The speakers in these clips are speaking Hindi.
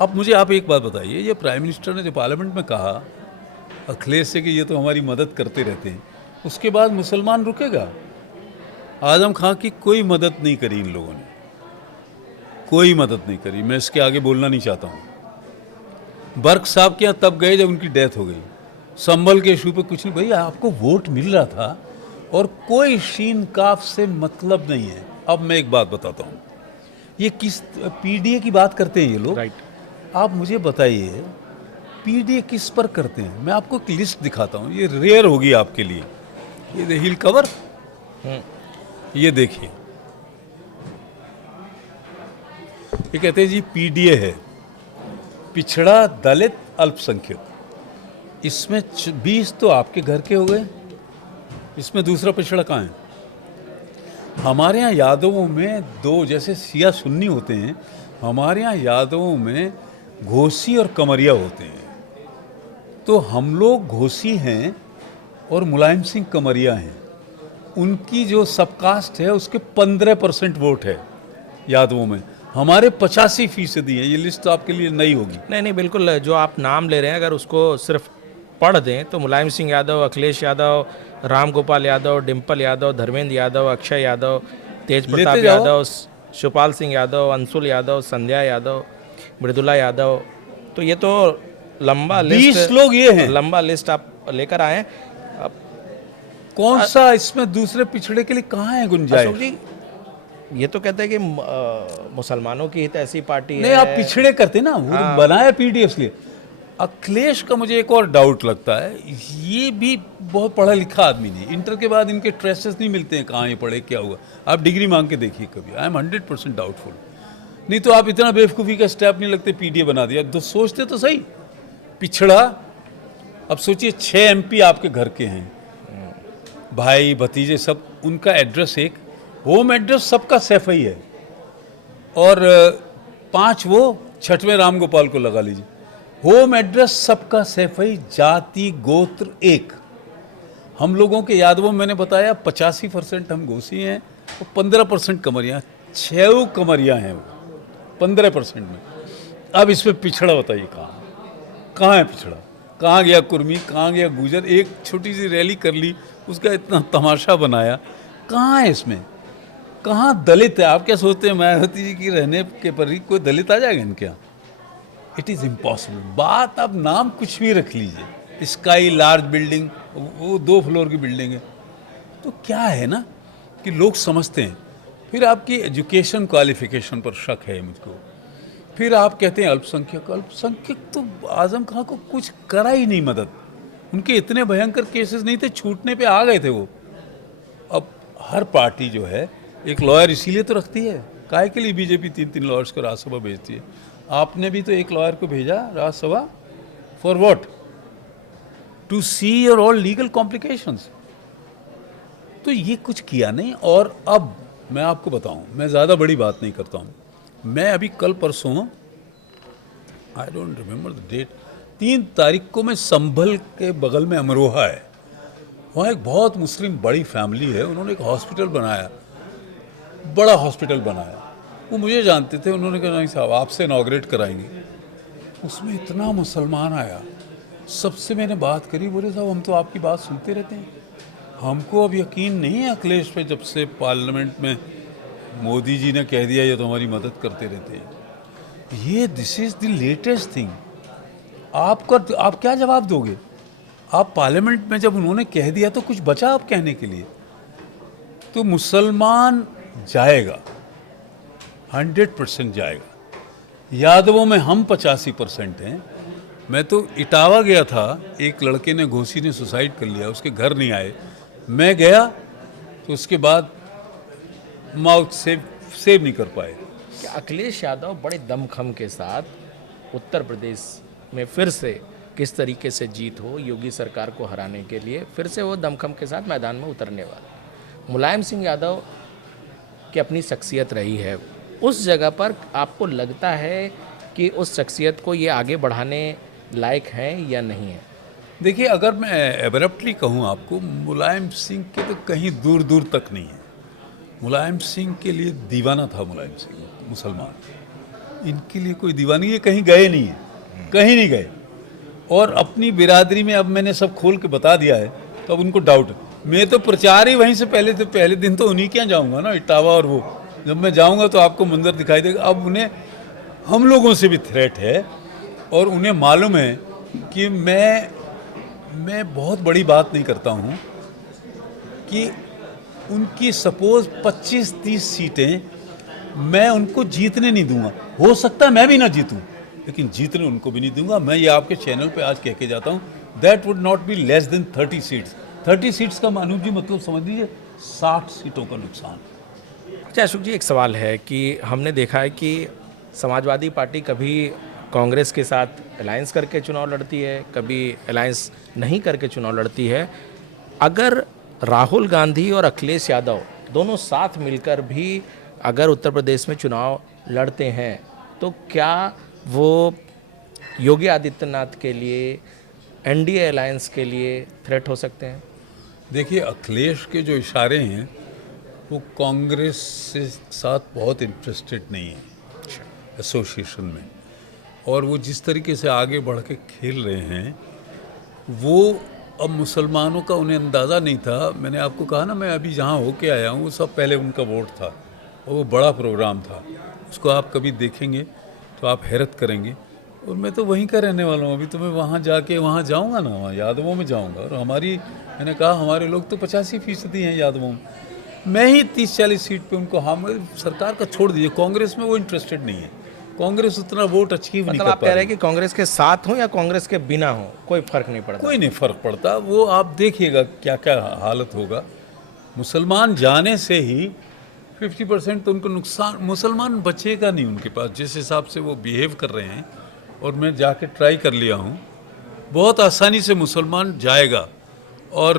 अब मुझे आप एक बात बताइए, ये प्राइम मिनिस्टर ने जो पार्लियामेंट में कहा अखिलेश से कि ये तो हमारी मदद करते रहते हैं, उसके बाद मुसलमान रुकेगा? आजम खां की कोई मदद नहीं करी इन लोगों ने, कोई मदद नहीं करी। मैं इसके आगे बोलना नहीं चाहता हूँ। बर्क साहब के यहाँ तब गए जब उनकी डेथ हो गई। संभल के इशू पे कुछ नहीं। भैया आपको वोट मिल रहा था और कोई शीन काफ से मतलब नहीं है। अब मैं एक बात बताता हूँ, ये किस पीडीए की बात करते हैं ये लोग। राइट। आप मुझे बताइए पीडीए किस पर करते हैं? मैं आपको एक लिस्ट दिखाता हूँ, ये रेयर होगी आपके लिए। ये हिल कवर, ये देखिए, ये कहते हैं जी पीडीए है, पिछड़ा दलित अल्पसंख्यक। इसमें 20 तो आपके घर के हो गए, इसमें दूसरा पिछड़ा कहाँ है? हमारे यहाँ यादवों में दो, जैसे सिया सुन्नी होते हैं, हमारे यहाँ यादवों में घोसी और कमरिया होते हैं। तो हम लोग घोसी हैं और मुलायम सिंह कमरिया हैं। उनकी जो सबकास्ट है उसके 15% वोट है यादवों में, हमारे 85% है। ये लिस्ट तो आपके लिए नई होगी। नहीं नहीं, बिल्कुल जो आप नाम ले रहे हैं अगर उसको सिर्फ पढ़ दें तो मुलायम सिंह यादव, अखिलेश यादव, राम गोपाल यादव, डिम्पल यादव, धर्मेंद्र यादव, अक्षय यादव, तेज प्रताप लेते जाओ। यादव, शिवपाल सिंह यादव, अंशुल यादव, संध्या यादव, मृदुला यादव, तो ये तो लंबा 20 लिस्ट, लोग ये हैं। लंबा लिस्ट आप लेकर आए हैं। अब कौन सा इसमें दूसरे पिछड़े के लिए कहाँ है अशोक गुंजाइश? जी, ये तो कहते हैं कि मुसलमानों की हित ऐसी पार्टी नहीं, है। आप पिछड़े करते ना, वो तो बनाया पीडीएफ लिए। अखिलेश का मुझे एक और डाउट लगता है, ये भी बहुत पढ़ा लिखा आदमी नहीं, इंटर के बाद इनके ट्रेसेस नहीं मिलते हैं, कहाँ ये पढ़े क्या हुआ। आप डिग्री मांग के देखिए कभी, आई एम 100% डाउटफुल। नहीं तो आप इतना बेवकूफ़ी का स्टेप नहीं लगते, पीडीए बना दिया। तो सोचते तो सही, पिछड़ा। अब सोचिए 6 एमपी आपके घर के हैं, भाई भतीजे सब, उनका एड्रेस एक, होम एड्रेस सबका सैफई है, और 5 वो 6वें राम गोपाल को लगा लीजिए, होम एड्रेस सबका सैफई, जाति गोत्र एक। हम लोगों के यादवों में मैंने बताया 85% हम घोसी हैं और 15% कमरिया, 6 कमरिया हैं वो 15% में। अब इसमें पिछड़ा बताइए कहाँ है पिछड़ा? कहाँ गया कुर्मी, कहाँ गया गुजर? एक छोटी सी रैली कर ली, उसका इतना तमाशा बनाया, कहाँ है इसमें? कहाँ दलित है? आप क्या सोचते हैं मायावती जी की रहने के पर ही कोई दलित आ जाएगा इनके यहाँ? It is impossible. बात, आप नाम कुछ भी रख लीजिए, स्काई लार्ज बिल्डिंग, वो 2 फ्लोर की बिल्डिंग है। तो क्या है ना कि लोग समझते हैं। फिर आपकी एजुकेशन क्वालिफिकेशन पर शक है मुझको। फिर आप कहते हैं अल्पसंख्यक, अल्पसंख्यक तो आजम खां को कुछ करा ही नहीं मदद। उनके इतने भयंकर केसेस नहीं थे, छूटने पे आ गए थे वो। अब हर पार्टी जो है एक लॉयर इसीलिए तो रखती है। काहे के लिए बीजेपी 3-3 लॉयर्स को राज्यसभा भेजती है? आपने भी तो एक लॉयर को भेजा Rajya Sabha, for what? To see your all legal complications. तो ये कुछ किया नहीं। और अब मैं आपको बताऊं, मैं ज़्यादा बड़ी बात नहीं करता हूं। मैं अभी कल परसों, I don't remember the date, 3 तारीख को मैं संभल के बगल में अमरोहा है, वहाँ एक बहुत मुस्लिम बड़ी फैमिली है, उन्होंने एक हॉस्पिटल बनाया, बड़ा हॉस्पिटल बनाया। वो मुझे जानते थे, उन्होंने कहा नहीं साहब आपसे इनॉग्रेट कराएंगे। उसमें इतना मुसलमान आया, सबसे मैंने बात करी, बोले साहब हम तो आपकी बात सुनते रहते हैं, हमको अब यकीन नहीं है अखिलेश पे, जब से पार्लियामेंट में मोदी जी ने कह दिया ये तो हमारी मदद करते रहते हैं। ये this is the latest thing. आप क्या जवाब दोगे? आप पार्लियामेंट में जब उन्होंने कह दिया तो कुछ बचा आप कहने के लिए? तो मुसलमान जाएगा, 100% जाएगा। यादवों में हम 85% हैं। मैं तो इटावा गया था, एक लड़के ने, घोसी ने सुसाइड कर लिया, उसके घर नहीं आए। मैं गया तो उसके बाद माउथ सेव नहीं कर पाए। कि अखिलेश यादव बड़े दमखम के साथ उत्तर प्रदेश में फिर से किस तरीके से जीत हो योगी सरकार को हराने के लिए, फिर से वो दमखम के साथ मैदान में उतरने वाले। मुलायम सिंह यादव की अपनी शख्सियत रही है, उस जगह पर आपको लगता है कि उस शख्सियत को ये आगे बढ़ाने लायक हैं या नहीं है? देखिए, अगर मैं एब्रप्टली कहूँ आपको, मुलायम सिंह के तो कहीं दूर दूर तक नहीं है। मुलायम सिंह के लिए दीवाना था मुलायम सिंह, मुसलमान। इनके लिए कोई दीवानी, ये कहीं गए नहीं है, कहीं नहीं गए। और अपनी बिरादरी में अब मैंने सब खोल के बता दिया है, तो अब उनको डाउट है। मैं तो प्रचार ही वहीं से पहले दिन तो उन्हीं के यहाँ जाऊँगा ना, इटावा। और वो जब मैं जाऊँगा तो आपको मंजर दिखाई देगा। अब उन्हें हम लोगों से भी थ्रेट है, और उन्हें मालूम है कि मैं बहुत बड़ी बात नहीं करता हूँ कि उनकी सपोज 25-30 सीटें मैं उनको जीतने नहीं दूंगा। हो सकता है मैं भी ना जीतूं, लेकिन जीतने उनको भी नहीं दूंगा। मैं ये आपके चैनल पे आज कह के जाता हूँ, that would not be less than 30 seats. 30 seats का अनुज जी मतलब समझ लीजिए 60 सीटों का नुकसान। अच्छा अशोक जी, एक सवाल है कि हमने देखा है कि समाजवादी पार्टी कभी कांग्रेस के साथ अलायंस करके चुनाव लड़ती है, कभी अलायंस नहीं करके चुनाव लड़ती है। अगर राहुल गांधी और अखिलेश यादव दोनों साथ मिलकर भी अगर उत्तर प्रदेश में चुनाव लड़ते हैं, तो क्या वो योगी आदित्यनाथ के लिए, एनडीए अलायंस के लिए थ्रेट हो सकते हैं? देखिए, अखिलेश के जो इशारे हैं वो कांग्रेस से साथ बहुत इंटरेस्टेड नहीं है एसोसिएशन में, और वो जिस तरीके से आगे बढ़ के खेल रहे हैं, वो अब मुसलमानों का उन्हें अंदाज़ा नहीं था। मैंने आपको कहा ना, मैं अभी जहाँ होके आया हूँ वो सब पहले उनका वोट था, और वो बड़ा प्रोग्राम था। उसको आप कभी देखेंगे तो आप हैरत करेंगे। और मैं तो वहीं का रहने वाला हूँ। अभी तो मैं वहाँ जाके वहाँ जाऊँगा ना, वहाँ यादवों में जाऊँगा। और मैंने कहा हमारे लोग तो 85% हैं यादवों में। मैं ही 30-40 सीट पे उनको, हम सरकार का छोड़ दीजिए, कांग्रेस में वो इंटरेस्टेड नहीं है। कांग्रेस उतना वोट अचीव नहीं कर मतलब पा आप कह रहे हैं कि कांग्रेस के साथ हो या कांग्रेस के बिना हो, कोई फर्क नहीं पड़ता? कोई नहीं फर्क पड़ता। वो आप देखिएगा क्या क्या हालत होगा। मुसलमान जाने से ही 50% तो उनको नुकसान, मुसलमान बचेगा नहीं उनके पास, जिस हिसाब से वो बिहेव कर रहे हैं। और मैं जाके ट्राई कर लिया हूँ, बहुत आसानी से मुसलमान जाएगा। और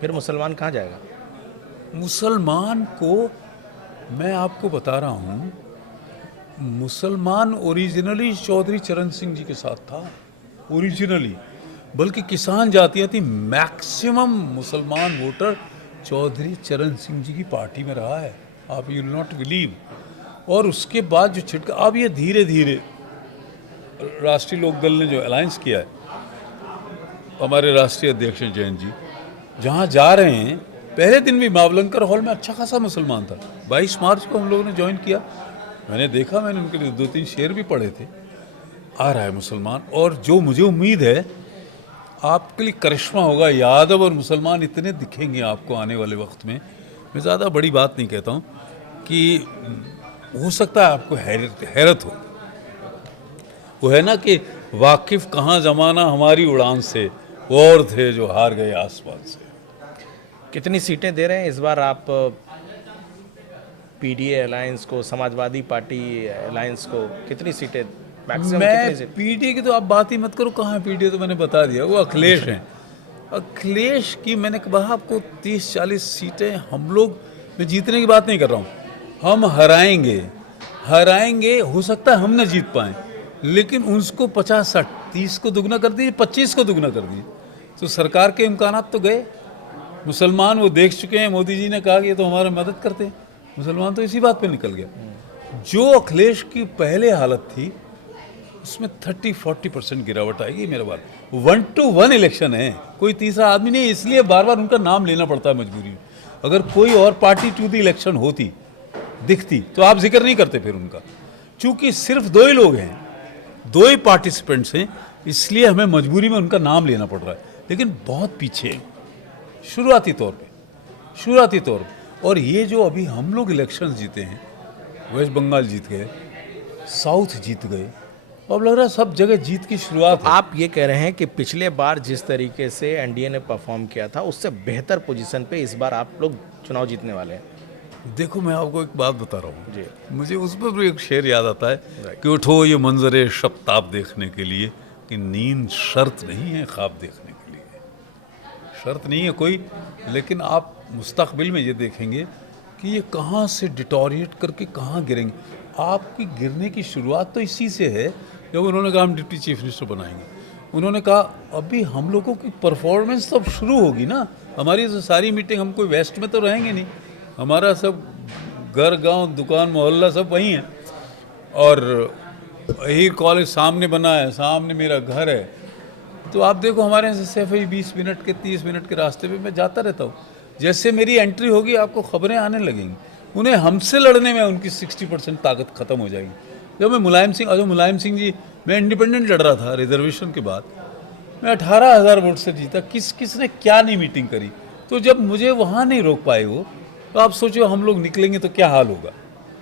फिर मुसलमान कहाँ जाएगा? मुसलमान को मैं आपको बता रहा हूँ, मुसलमान ओरिजिनली चौधरी चरण सिंह जी के साथ था, ओरिजिनली। बल्कि किसान जातियाँ थी, मैक्सिमम मुसलमान वोटर चौधरी चरण सिंह जी की पार्टी में रहा है, आप यू विल नॉट बिलीव। और उसके बाद जो छिटका, अब ये धीरे धीरे राष्ट्रीय लोकदल ने जो अलायंस किया है, हमारे राष्ट्रीय अध्यक्ष जयंत जी जहाँ जा रहे हैं, पहले दिन भी मावलंकर हॉल में अच्छा खासा मुसलमान था। 22 मार्च को हम लोगों ने ज्वाइन किया, मैंने देखा, मैंने उनके लिए 2-3 शेर भी पढ़े थे। आ रहा है मुसलमान, और जो मुझे उम्मीद है आपके लिए करिश्मा होगा, यादव और मुसलमान इतने दिखेंगे आपको आने वाले वक्त में। मैं ज़्यादा बड़ी बात नहीं कहता हूँ कि हो सकता है आपको हैरत हो। वो है ना कि वाकिफ कहाँ ज़माना हमारी उड़ान से, वो और थे जो हार गए आसमान से। कितनी सीटें दे रहे हैं इस बार आप पीडीए अलायंस को, समाजवादी पार्टी अलायंस को? कितनी सीटें मैक्सिमम? मैं पीडीए की तो आप बात ही मत करो, कहाँ है पीडीए, तो मैंने बता दिया, वो अखिलेश हैं। अखिलेश की मैंने कहा आपको 30-40 सीटें हम लोग, मैं जीतने की बात नहीं कर रहा हूँ, हम हराएंगे। हो सकता है हम न जीत पाएँ, लेकिन उसको 50-60, 30 को दुगना कर दीजिए, 25 को दुगना कर दीजिए, तो सरकार के इम्कानात तो गए। मुसलमान वो देख चुके हैं, मोदी जी ने कहा कि ये तो हमारा मदद करते हैं, मुसलमान तो इसी बात पे निकल गया। जो अखिलेश की पहले हालत थी उसमें 30-40% गिरावट आएगी मेरे बात। 1-to-1 इलेक्शन है, कोई तीसरा आदमी नहीं, इसलिए बार बार उनका नाम लेना पड़ता है मजबूरी में। अगर कोई और पार्टी टू द इलेक्शन होती, दिखती, तो आप जिक्र नहीं करते फिर उनका। चूंकि सिर्फ 2 ही लोग हैं, 2 ही पार्टिसिपेंट्स हैं, इसलिए हमें मजबूरी में उनका नाम लेना पड़ रहा है। लेकिन बहुत पीछे है शुरुआती तौर पे। और ये जो अभी हम लोग इलेक्शन जीते हैं, वेस्ट बंगाल जीत गए, साउथ जीत गए, अब लग रहा है सब जगह जीत की शुरुआत है। आप ये कह रहे हैं कि पिछले बार जिस तरीके से एनडीए ने परफॉर्म किया था, उससे बेहतर पोजीशन पे इस बार आप लोग चुनाव जीतने वाले हैं? देखो, मैं आपको एक बात बता रहा हूँ जी, मुझे उस पर भी एक शेर याद आता है कि उठो ये मंजरे शब्ताब देखने के लिए, कि नींद शर्त नहीं है ख्वाब देखने के लिए, शर्त नहीं है कोई। लेकिन आप मुस्तकबिल में ये देखेंगे कि ये कहाँ से डिटोरिएट करके कहाँ गिरेंगे। आपकी गिरने की शुरुआत तो इसी से है, जब उन्होंने कहा हम डिप्टी चीफ मिनिस्टर बनाएंगे। उन्होंने कहा अभी हम लोगों की परफॉर्मेंस तो अब शुरू होगी ना, हमारी तो सारी मीटिंग, हम कोई वेस्ट में तो रहेंगे नहीं, हमारा सब घर गांव दुकान मोहल्ला सब वहीं है। और हीर कॉलेज सामने बना है, सामने मेरा घर है, तो आप देखो हमारे यहाँ से सिर्फ 20 मिनट के 30 मिनट के रास्ते पे मैं जाता रहता हूँ। जैसे मेरी एंट्री होगी आपको खबरें आने लगेंगी, उन्हें हमसे लड़ने में उनकी 60% ताकत खत्म हो जाएगी। जब मैं मुलायम सिंह जी, मैं इंडिपेंडेंट लड़ रहा था रिजर्वेशन के बाद, मैं 18,000 वोट से जीता, किसने क्या नहीं मीटिंग करी। तो जब मुझे वहाँ नहीं रोक पाए वो, तो आप सोचो हम लोग निकलेंगे तो क्या हाल होगा।